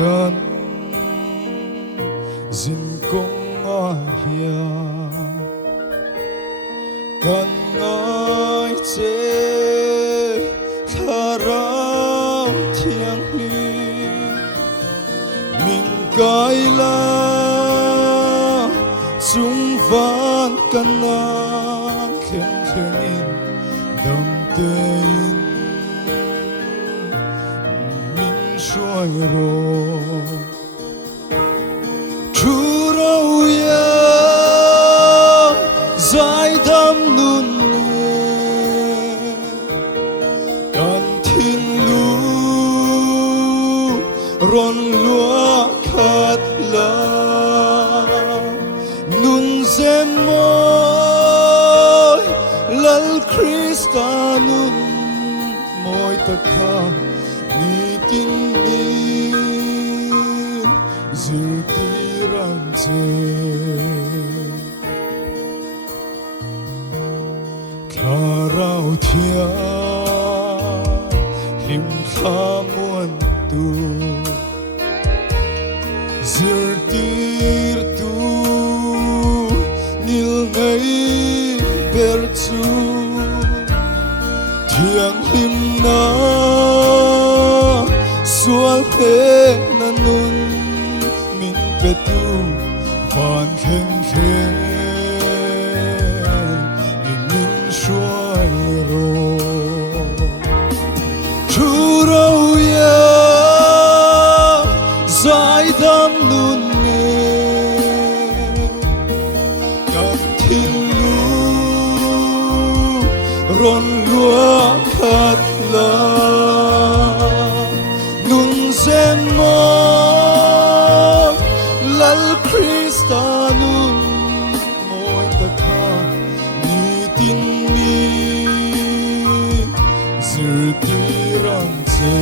กันจินกงอาเฮียกันง่ายเจข้ารามเทียงลีมิงกายลาจุงฟันกันนาเข็นเข็นินดำเตยินมิงช่วยรอทูเรายาใจดำนุนกันทิ้งลูรอนลัวขัดลานุนเซมอยลัลคริสตานุนมอยตะคานีตินนีจิรติรังเจข้าเราเทียหิมข้ามวนตูZertir tu nil ngai bercu Tiang lim na sual he nanun min petu van khen khen min shuai ro Chu rau ya Zai dam nun nge Gan tin lu Ron lua khat la Nun zem mo Lal Krista nun Moi ta kha Ni tin mi Zir ti ran ze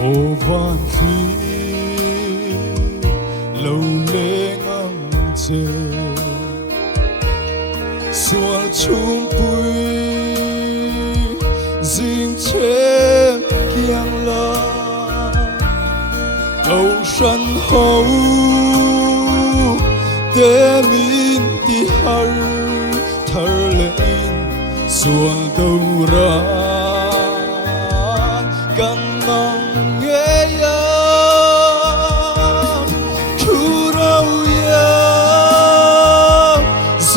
O van khi lâu lên ang che sual chung pui dinh che kiang la cầu sân hậu te min ti har thar le in sual đâu ra kan mang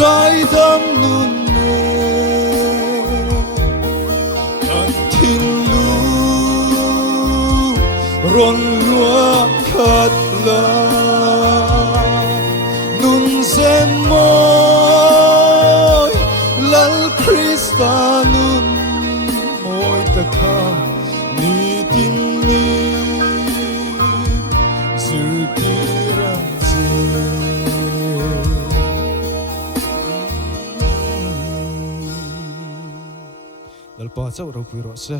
Zai dam nun ne Kan tin lu Ron lua khat la Nun zem moi Lal Krista nun Moi ta kha Ni tin mi Zir ti rang ze Dal pa sa ro pui ro se